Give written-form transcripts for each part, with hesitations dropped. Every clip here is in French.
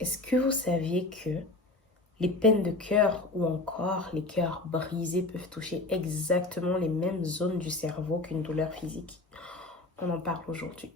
Est-ce que vous saviez que les peines de cœur ou encore les cœurs brisés peuvent toucher exactement les mêmes zones du cerveau qu'une douleur physique? On en parle aujourd'hui.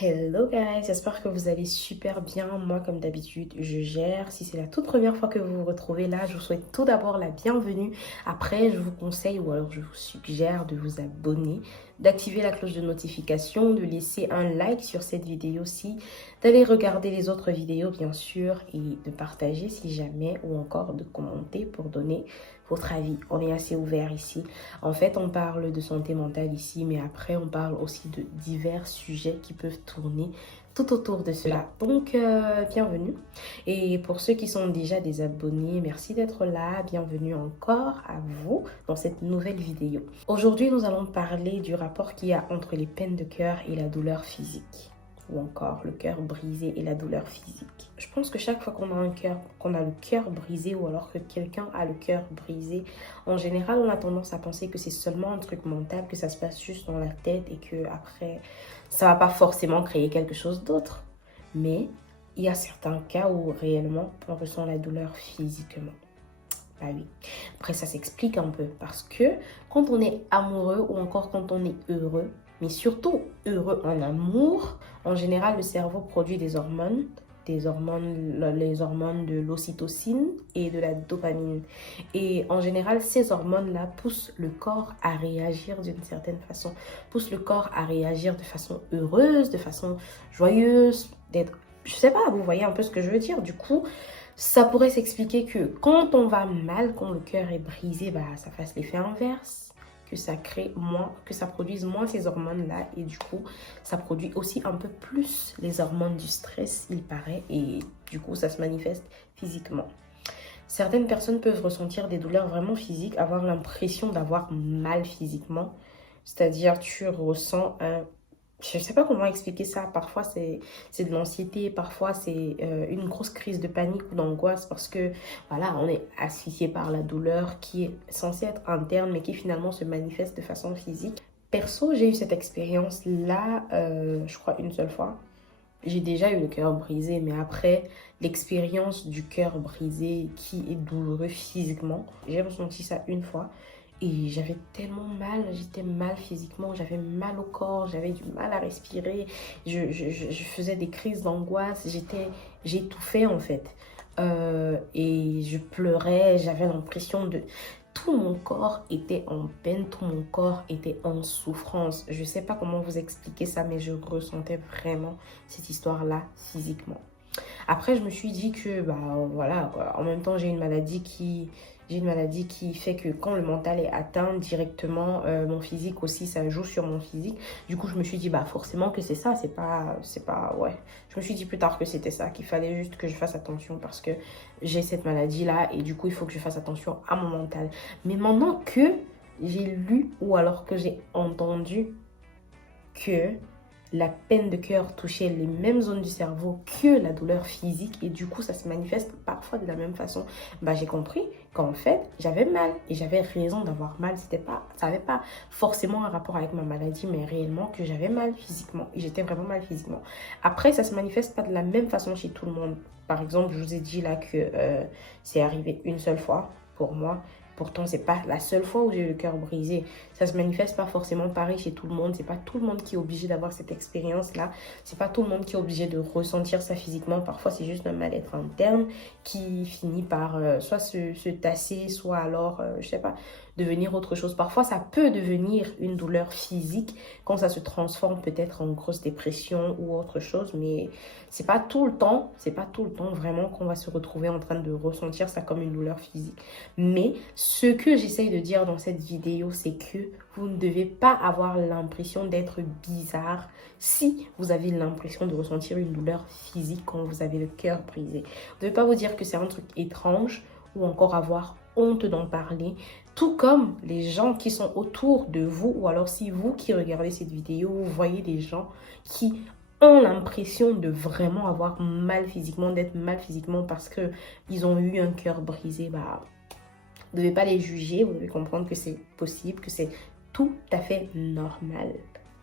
Hello guys, j'espère que vous allez super bien. Moi, comme d'habitude, je gère. Si c'est la toute première fois que vous vous retrouvez là, je vous souhaite tout d'abord la bienvenue. Après, je vous conseille ou alors je vous suggère de vous abonner, d'activer la cloche de notification, de laisser un like sur cette vidéo-ci, d'aller regarder les autres vidéos bien sûr et de partager si jamais ou encore de commenter pour donner votre avis. On est assez ouvert ici. En fait, on parle de santé mentale ici, mais après, on parle aussi de divers sujets qui peuvent tourner tout autour de cela. Donc, bienvenue. Et pour ceux qui sont déjà des abonnés, merci d'être là. Bienvenue encore à vous dans cette nouvelle vidéo. Aujourd'hui, nous allons parler du rapport qu'il y a entre les peines de cœur et la douleur physique, ou encore le cœur brisé et la douleur physique. Je pense que chaque fois qu'on a le cœur brisé ou alors que quelqu'un a le cœur brisé, en général, on a tendance à penser que c'est seulement un truc mental, que ça se passe juste dans la tête et que après, ça va pas forcément créer quelque chose d'autre. Mais il y a certains cas où réellement on ressent la douleur physiquement. Ah oui. Après, ça s'explique un peu parce que quand on est amoureux ou encore quand on est heureux, mais surtout heureux en amour, en général, le cerveau produit des hormones, les hormones de l'ocytocine et de la dopamine. Et en général, ces hormones-là poussent le corps à réagir d'une certaine façon, poussent le corps à réagir de façon heureuse, de façon joyeuse, d'être, je sais pas, vous voyez un peu ce que je veux dire. Du coup, ça pourrait s'expliquer que quand on va mal, quand le cœur est brisé, bah, ça fasse l'effet inverse, que ça crée moins, que ça produise moins ces hormones-là et du coup, ça produit aussi un peu plus les hormones du stress, il paraît, et du coup, ça se manifeste physiquement. Certaines personnes peuvent ressentir des douleurs vraiment physiques, avoir l'impression d'avoir mal physiquement, c'est-à-dire tu ressens un je ne sais pas comment expliquer ça. Parfois, c'est de l'anxiété. Parfois, c'est une grosse crise de panique ou d'angoisse parce que, voilà, on est asphyxié par la douleur qui est censée être interne, mais qui finalement se manifeste de façon physique. Perso, j'ai eu cette expérience-là, je crois, une seule fois. J'ai déjà eu le cœur brisé, mais après l'expérience du cœur brisé qui est douloureux physiquement, j'ai ressenti ça une fois. Et j'avais tellement mal, j'étais mal physiquement, j'avais mal au corps, j'avais du mal à respirer, je faisais des crises d'angoisse, j'étouffais en fait. Et je pleurais, j'avais l'impression de... Tout mon corps était en peine, tout mon corps était en souffrance. Je ne sais pas comment vous expliquer ça, mais je ressentais vraiment cette histoire-là physiquement. Après, je me suis dit que, bah voilà, quoi. En même temps, j'ai une maladie qui fait que quand le mental est atteint directement, mon physique aussi, ça joue sur mon physique. Du coup, je me suis dit, bah forcément que c'est ça, ouais. Je me suis dit plus tard que c'était ça, qu'il fallait juste que je fasse attention parce que j'ai cette maladie-là et du coup, il faut que je fasse attention à mon mental. Mais maintenant que j'ai lu ou alors que j'ai entendu que la peine de cœur touchait les mêmes zones du cerveau que la douleur physique et du coup ça se manifeste parfois de la même façon, bah j'ai compris qu'en fait j'avais mal et j'avais raison d'avoir mal. Ça n'avait pas forcément un rapport avec ma maladie, mais réellement que j'avais mal physiquement et j'étais vraiment mal physiquement. Après, ça se manifeste pas de la même façon chez tout le monde. Par exemple, je vous ai dit là que c'est arrivé une seule fois pour moi. Pourtant, c'est pas la seule fois où j'ai eu le cœur brisé. Ça se manifeste pas forcément pareil chez tout le monde. C'est pas tout le monde qui est obligé d'avoir cette expérience-là. C'est pas tout le monde qui est obligé de ressentir ça physiquement. Parfois, c'est juste un mal-être interne qui finit par soit se tasser, soit alors, je sais pas, devenir autre chose. Parfois, ça peut devenir une douleur physique quand ça se transforme peut-être en grosse dépression ou autre chose. Mais c'est pas tout le temps vraiment qu'on va se retrouver en train de ressentir ça comme une douleur physique. Mais ce que j'essaye de dire dans cette vidéo, c'est que vous ne devez pas avoir l'impression d'être bizarre si vous avez l'impression de ressentir une douleur physique quand vous avez le cœur brisé. Vous ne devez pas vous dire que c'est un truc étrange ou encore avoir honte d'en parler. Tout comme les gens qui sont autour de vous ou alors si vous qui regardez cette vidéo, vous voyez des gens qui ont l'impression de vraiment avoir mal physiquement, d'être mal physiquement parce qu'ils ont eu un cœur brisé, bah Vous ne devez pas les juger, vous devez comprendre que c'est possible, que c'est tout à fait normal.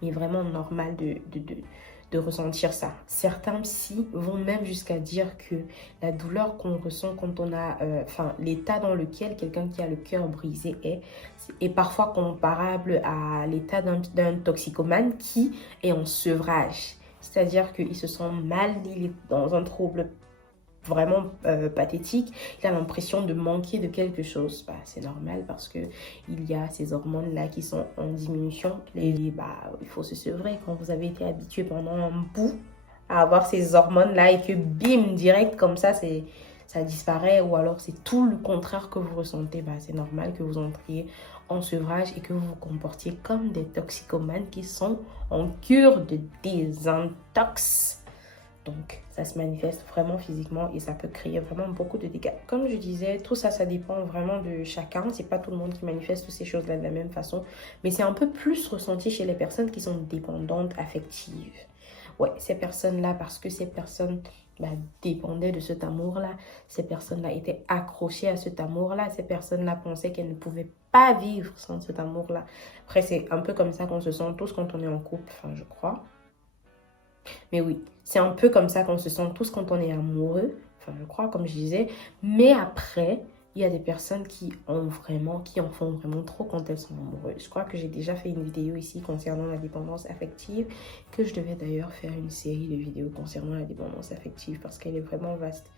Mais vraiment normal de ressentir ça. Certains psys vont même jusqu'à dire que la douleur qu'on ressent quand on a, l'état dans lequel quelqu'un qui a le cœur brisé est parfois comparable à l'état d'un toxicomane qui est en sevrage. C'est-à-dire qu'il se sent mal, il est dans un trouble vraiment pathétique, il a l'impression de manquer de quelque chose. Bah, c'est normal parce que il y a ces hormones là qui sont en diminution et il faut se sevrer quand vous avez été habitué pendant un bout à avoir ces hormones là et que bim direct comme ça disparaît, ou alors c'est tout le contraire que vous ressentez. Bah, c'est normal que vous entriez en sevrage et que vous vous comportiez comme des toxicomanes qui sont en cure de désintox. Donc, ça se manifeste vraiment physiquement et ça peut créer vraiment beaucoup de dégâts. Comme je disais, tout ça, ça dépend vraiment de chacun. C'est pas tout le monde qui manifeste ces choses-là de la même façon. Mais c'est un peu plus ressenti chez les personnes qui sont dépendantes affectives. Ouais, ces personnes-là, parce que ces personnes dépendaient de cet amour-là. Ces personnes-là étaient accrochées à cet amour-là. Ces personnes-là pensaient qu'elles ne pouvaient pas vivre sans cet amour-là. Après, c'est un peu comme ça qu'on se sent tous quand on est en couple, je crois. Mais oui, c'est un peu comme ça qu'on se sent tous quand on est amoureux, je crois, comme je disais. Mais après, il y a des personnes qui en font vraiment trop quand elles sont amoureuses. Je crois que j'ai déjà fait une vidéo ici concernant la dépendance affective, que je devais d'ailleurs faire une série de vidéos concernant la dépendance affective parce qu'elle est vraiment vaste.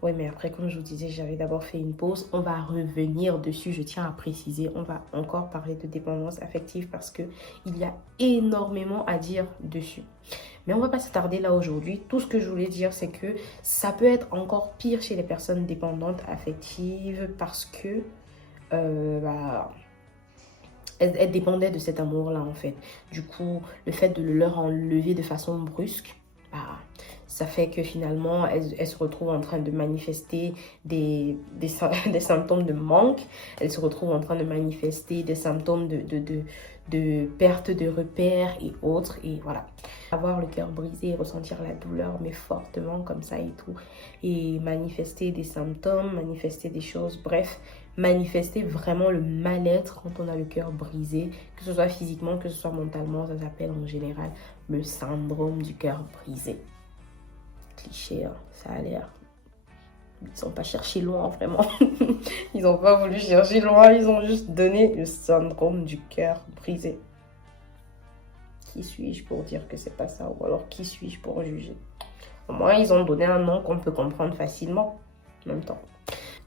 Oui, mais après, comme je vous disais, j'avais d'abord fait une pause. On va revenir dessus, je tiens à préciser. On va encore parler de dépendance affective parce qu'il y a énormément à dire dessus. Mais on ne va pas s'attarder là aujourd'hui. Tout ce que je voulais dire, c'est que ça peut être encore pire chez les personnes dépendantes affectives parce que elles dépendaient de cet amour-là, en fait. Du coup, le fait de le leur enlever de façon brusque, ça fait que finalement, elles se retrouvent en train de manifester des symptômes de manque. Elles se retrouvent en train de manifester des symptômes de perte de repères et autres. Et voilà. Avoir le cœur brisé, ressentir la douleur, mais fortement comme ça et tout. Et manifester des symptômes, manifester des choses, bref, manifester vraiment le mal-être quand on a le cœur brisé, que ce soit physiquement, que ce soit mentalement. Ça s'appelle en général le syndrome du cœur brisé. Cliché, ça a l'air. Ils n'ont pas cherché loin, vraiment. Ils n'ont pas voulu chercher loin, ils ont juste donné le syndrome du cœur brisé. Qui suis-je pour dire que c'est pas ça? Ou alors qui suis-je pour juger? Au moins, ils ont donné un nom qu'on peut comprendre facilement en même temps.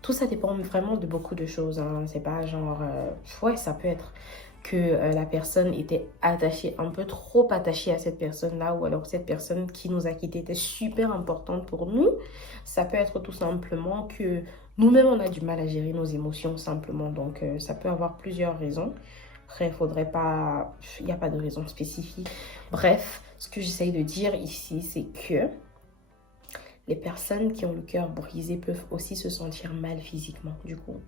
Tout ça dépend vraiment de beaucoup de choses. C'est pas genre... ça peut être que la personne était attachée, un peu trop attachée à cette personne-là, ou alors cette personne qui nous a quittés était super importante pour nous. Ça peut être tout simplement que nous-mêmes, on a du mal à gérer nos émotions simplement. Donc, ça peut avoir plusieurs raisons. Après, il n'y a pas de raison spécifique. Bref, ce que j'essaye de dire ici, c'est que les personnes qui ont le cœur brisé peuvent aussi se sentir mal physiquement, du coup.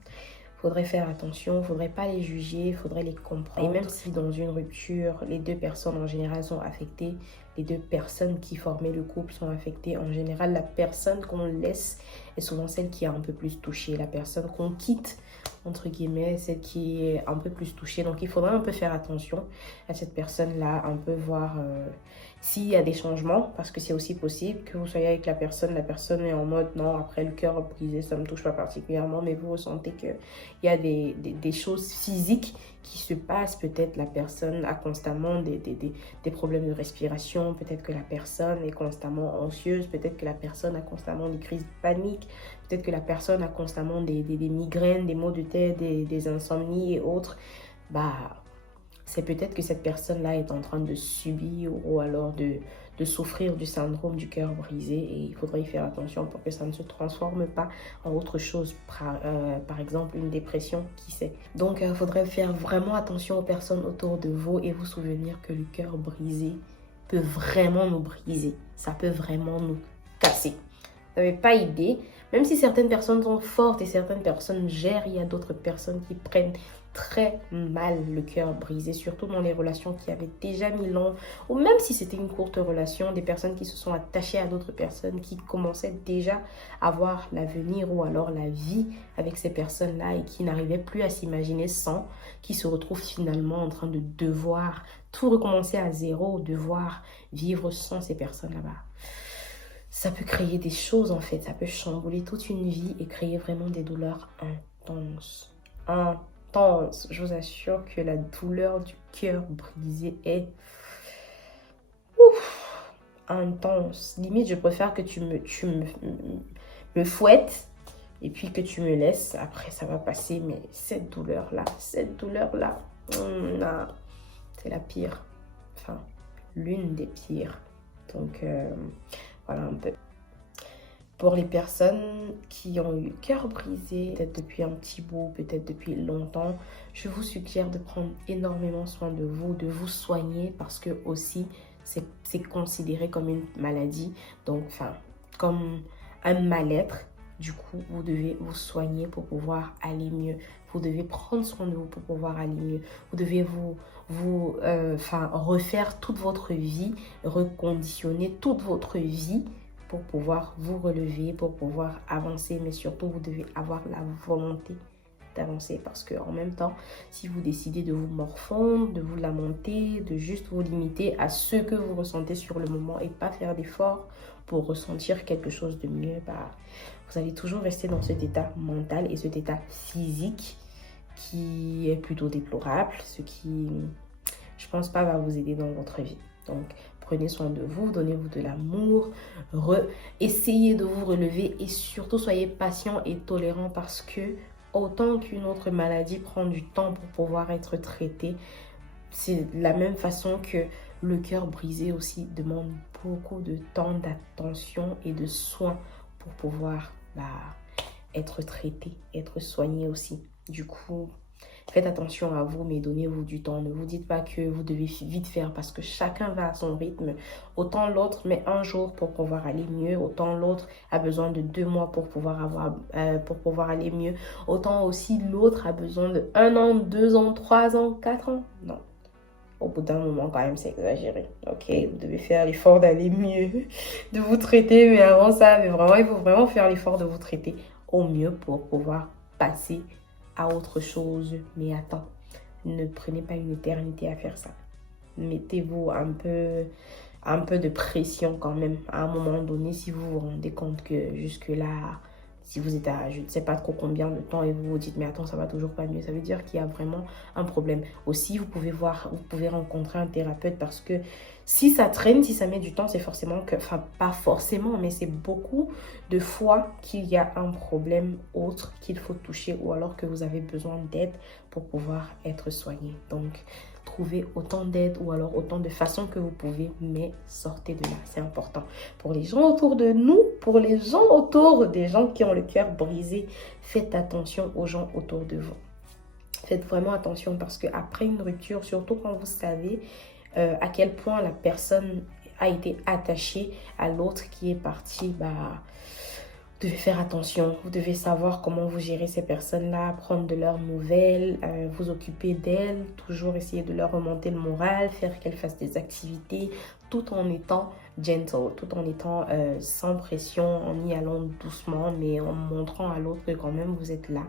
Faudrait faire attention, faudrait pas les juger, faudrait les comprendre. Et même si dans une rupture, les deux personnes en général sont affectées, les deux personnes qui formaient le couple sont affectées, en général, la personne qu'on laisse est souvent celle qui est un peu plus touchée. La personne qu'on quitte, entre guillemets, celle qui est un peu plus touchée. Donc, il faudrait un peu faire attention à cette personne-là, un peu voir s'il y a des changements, parce que c'est aussi possible que vous soyez avec la personne est en mode non, après le cœur brisé, ça me touche pas particulièrement, mais vous ressentez qu'il y a des choses physiques qui se passent. Peut-être la personne a constamment des problèmes de respiration, peut-être que la personne est constamment anxieuse, peut-être que la personne a constamment des crises de panique, peut-être que la personne a constamment des migraines, des maux de tête, des insomnies et autres. C'est peut-être que cette personne-là est en train de subir ou alors de souffrir du syndrome du cœur brisé, et il faudrait y faire attention pour que ça ne se transforme pas en autre chose, par exemple une dépression, qui sait. Donc il faudrait faire vraiment attention aux personnes autour de vous et vous souvenir que le cœur brisé peut vraiment nous briser, ça peut vraiment nous casser. Vous n'avez pas idée, même si certaines personnes sont fortes et certaines personnes gèrent, il y a d'autres personnes qui prennent très mal le cœur brisé, surtout dans les relations qui avaient déjà mis long, ou même si c'était une courte relation, des personnes qui se sont attachées à d'autres personnes, qui commençaient déjà à voir l'avenir ou alors la vie avec ces personnes-là et qui n'arrivaient plus à s'imaginer sans, qui se retrouvent finalement en train de devoir tout recommencer à zéro, devoir vivre sans ces personnes là-bas. Ça peut créer des choses en fait, ça peut chambouler toute une vie et créer vraiment des douleurs intenses. Intenses. Je vous assure que la douleur du cœur brisé est intense. Limite, je préfère que me fouettes et puis que tu me laisses. Après, ça va passer, mais cette douleur-là, c'est la pire. Enfin, l'une des pires. Donc, voilà un peu. Pour les personnes qui ont eu le cœur brisé, peut-être depuis un petit bout, peut-être depuis longtemps, je vous suggère de prendre énormément soin de vous soigner parce que aussi, c'est considéré comme une maladie, donc enfin, comme un mal-être. Du coup, vous devez vous soigner pour pouvoir aller mieux. Vous devez prendre soin de vous pour pouvoir aller mieux. Vous devez refaire toute votre vie, reconditionner toute votre vie pour pouvoir vous relever, pour pouvoir avancer. Mais surtout, vous devez avoir la volonté d'avancer parce que en même temps, si vous décidez de vous morfondre, de vous lamenter, de juste vous limiter à ce que vous ressentez sur le moment et pas faire d'efforts pour ressentir quelque chose de mieux, vous allez toujours rester dans cet état mental et cet état physique qui est plutôt déplorable, ce qui, je pense pas, va vous aider dans votre vie. Donc, prenez soin de vous, donnez-vous de l'amour, essayez de vous relever et surtout soyez patient et tolérant parce que autant qu'une autre maladie prend du temps pour pouvoir être traitée, c'est de la même façon que le cœur brisé aussi demande beaucoup de temps, d'attention et de soins pour pouvoir être traité, être soigné aussi. Du coup, faites attention à vous, mais donnez-vous du temps. Ne vous dites pas que vous devez vite faire parce que chacun va à son rythme. Autant l'autre met un jour pour pouvoir aller mieux, autant l'autre a besoin de 2 mois pour pouvoir aller mieux. Autant aussi l'autre a besoin de 1 an, 2 ans, 3 ans, 4 ans. Non. Au bout d'un moment, quand même, c'est exagéré. Ok, vous devez faire l'effort d'aller mieux, de vous traiter. Mais avant ça, il faut vraiment faire l'effort de vous traiter au mieux pour pouvoir passer à autre chose. Mais attends, ne prenez pas une éternité à faire ça. Mettez-vous un peu de pression quand même. À un moment donné, si vous vous rendez compte que jusque-là, si vous êtes à je ne sais pas trop combien de temps et vous vous dites mais attends, ça va toujours pas mieux, ça veut dire qu'il y a vraiment un problème. Aussi, vous pouvez rencontrer un thérapeute parce que si ça traîne, si ça met du temps, c'est forcément que, enfin pas forcément, mais c'est beaucoup de fois qu'il y a un problème autre qu'il faut toucher ou alors que vous avez besoin d'aide pour pouvoir être soigné. Donc, trouvez autant d'aide ou alors autant de façons que vous pouvez, mais sortez de là, c'est important. Pour les gens autour de nous, pour les gens autour des gens qui ont le cœur brisé, faites attention aux gens autour de vous. Faites vraiment attention parce qu'après une rupture, surtout quand vous savez à quel point la personne a été attachée à l'autre qui est parti, vous devez faire attention, vous devez savoir comment vous gérez ces personnes-là, prendre de leurs nouvelles, vous occuper d'elles, toujours essayer de leur remonter le moral, faire qu'elles fassent des activités, tout en étant gentle, tout en étant sans pression, en y allant doucement, mais en montrant à l'autre que quand même vous êtes là.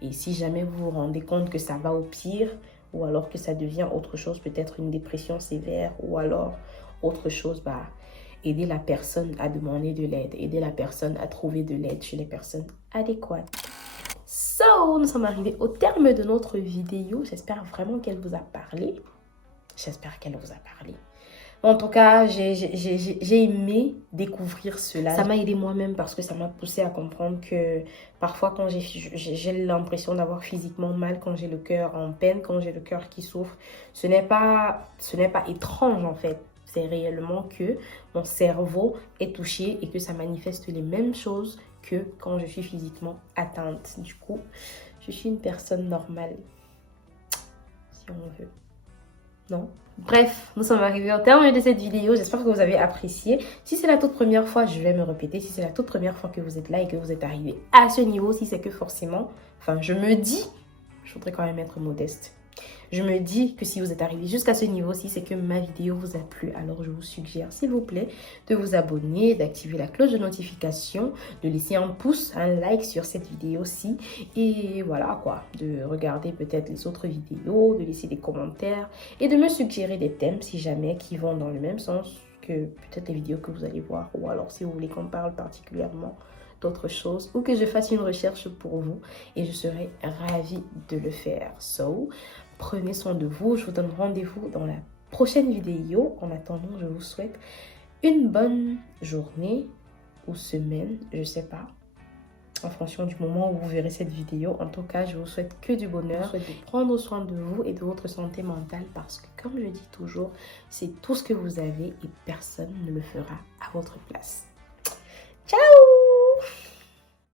Et si jamais vous vous rendez compte que ça va au pire, ou alors que ça devient autre chose, peut-être une dépression sévère, ou alors autre chose, aider la personne à demander de l'aide, aider la personne à trouver de l'aide chez les personnes adéquates. So, nous sommes arrivés au terme de notre vidéo. J'espère vraiment qu'elle vous a parlé. En tout cas, j'ai aimé découvrir cela. Ça m'a aidé moi-même parce que ça m'a poussé à comprendre que parfois quand j'ai l'impression d'avoir physiquement mal, quand j'ai le cœur en peine, quand j'ai le cœur qui souffre, ce n'est pas étrange en fait. C'est réellement que mon cerveau est touché et que ça manifeste les mêmes choses que quand je suis physiquement atteinte. Du coup, je suis une personne normale, si on veut. Non? Bref, nous sommes arrivés au terme de cette vidéo. J'espère que vous avez apprécié. Si c'est la toute première fois, je vais me répéter. Si c'est la toute première fois que vous êtes là et que vous êtes arrivé à ce niveau, si c'est que forcément, je me dis je voudrais quand même être modeste. Je me dis que si vous êtes arrivé jusqu'à ce niveau-ci, c'est que ma vidéo vous a plu. Alors, je vous suggère, s'il vous plaît, de vous abonner, d'activer la cloche de notification, de laisser un pouce, un like sur cette vidéo-ci. Et voilà quoi, de regarder peut-être les autres vidéos, de laisser des commentaires et de me suggérer des thèmes si jamais qui vont dans le même sens que peut-être les vidéos que vous allez voir. Ou alors, si vous voulez qu'on parle particulièrement d'autres choses ou que je fasse une recherche pour vous et je serai ravie de le faire. So, prenez soin de vous. Je vous donne rendez-vous dans la prochaine vidéo. En attendant, je vous souhaite une bonne journée ou semaine, je sais pas, en fonction du moment où vous verrez cette vidéo. En tout cas, je vous souhaite que du bonheur. Je vous souhaite de prendre soin de vous et de votre santé mentale parce que, comme je dis toujours, c'est tout ce que vous avez et personne ne le fera à votre place. Ciao!